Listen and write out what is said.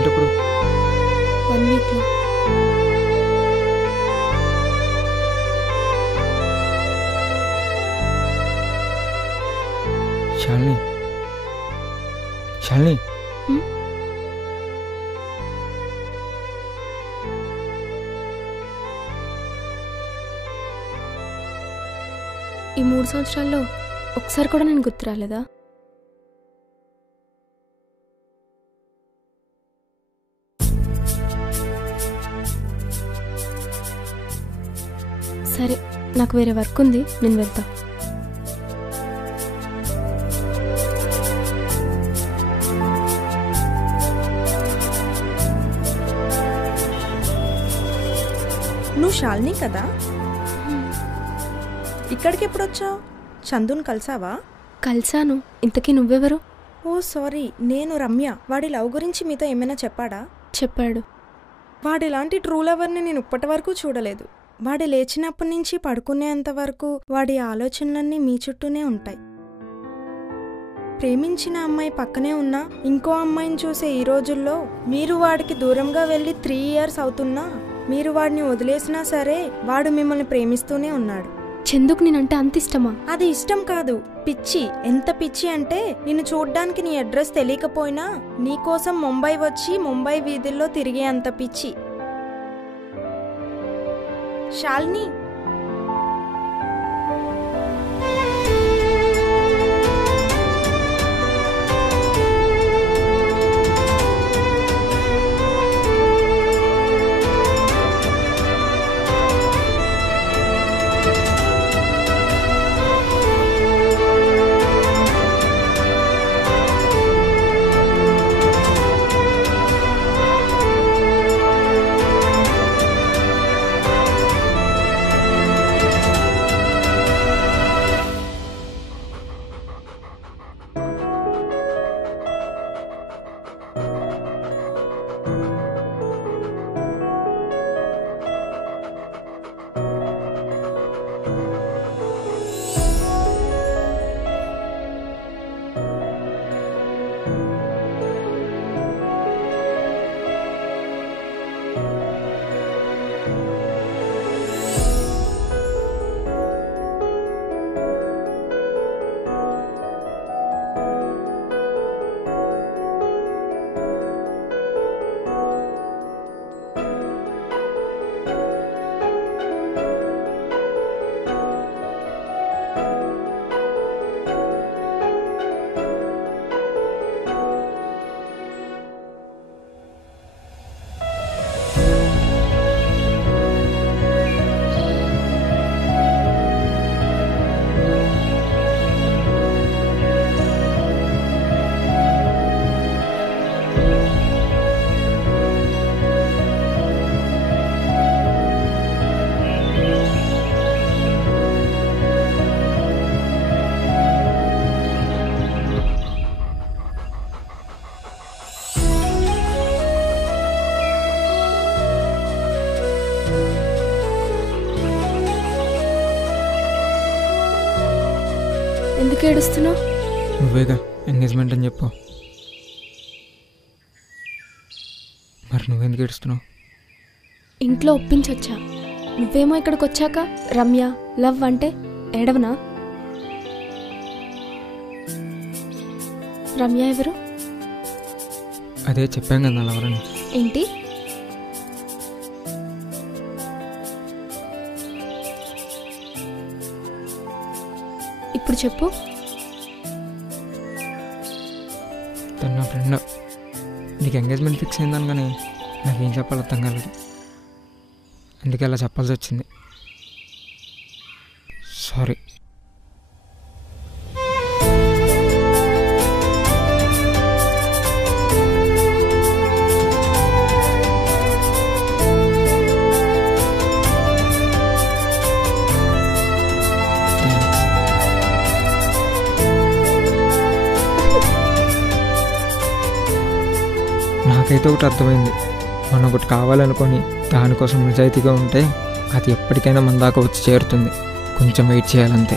అంటే ఇప్పుడు 1 వీక్లో. శాలిని శాలిని ఈ 3 సంవత్సరాల్లో ఒకసారి కూడా నేను గుర్తు రాలేదా? సరే, నాకు వేరే వర్క్ ఉంది, నేను వెళ్తా. నువ్వు శాలిని కదా? ఇక్కడికి ఎప్పుడు వచ్చావు? చందుని కలిసావా? కలిసాను. ఇంతకీ నువ్వెవరు? ఓ సారీ, నేను రమ్య. వాడి లవ్ గురించి మీతో ఏమైనా చెప్పాడా? చెప్పాడు. వాడిలాంటి ట్రూ లవర్ని నేను ఇప్పటి వరకు చూడలేదు. వాడి లేచినప్పటి నుంచి పడుకునేంత వరకు వాడి ఆలోచనలన్నీ మీ చుట్టూనే ఉంటాయి. ప్రేమించిన అమ్మాయి పక్కనే ఉన్నా ఇంకో అమ్మాయిని చూసే ఈ రోజుల్లో మీరు వాడికి దూరంగా వెళ్ళి 3 years అవుతున్నా మీరు వాడిని వదిలేసినా సరే వాడు మిమ్మల్ని ప్రేమిస్తూనే ఉన్నాడు. చందుకు నేనంటే అంత ఇష్టమా? అది ఇష్టం కాదు, పిచ్చి. ఎంత పిచ్చి అంటే నిన్ను చూడ్డానికి నీ అడ్రస్ తెలియకపోయినా నీకోసం ముంబై వచ్చి ముంబై వీధుల్లో తిరిగే అంత పిచ్చి. శాలిని, ఎందుకు ఏడుస్తున్నావు? నువ్వేగా ఎంగేజ్మెంట్ అని చెప్పు. మరి నువ్వెందుకు ఏడుస్తున్నావు? ఇంట్లో ఒప్పించొచ్చా? నువ్వేమో ఇక్కడికి వచ్చాక రమ్య లవ్ అంటే ఏడవనా? రమ్య ఎవరు? అదే చెప్పాం కదా ఎవరని. ఏంటి? ఇప్పుడు చెప్పు. తను నా ఫ్రెండ్. నీకు ఎంగేజ్మెంట్ ఫిక్స్ అయిందని కానీ నాకేం చెప్పాలో అర్థం కాలేదు. అందుకే అలా చెప్పాల్సి వచ్చింది. సారీ. నాకైతే ఒకటి అర్థమైంది. మనం ఒకటి కావాలనుకొని దానికోసం నిజాయితీగా ఉంటే అది ఎప్పటికైనా మన దాకా వచ్చి చేరుతుంది. కొంచెం వెయిట్ చేయాలంతే.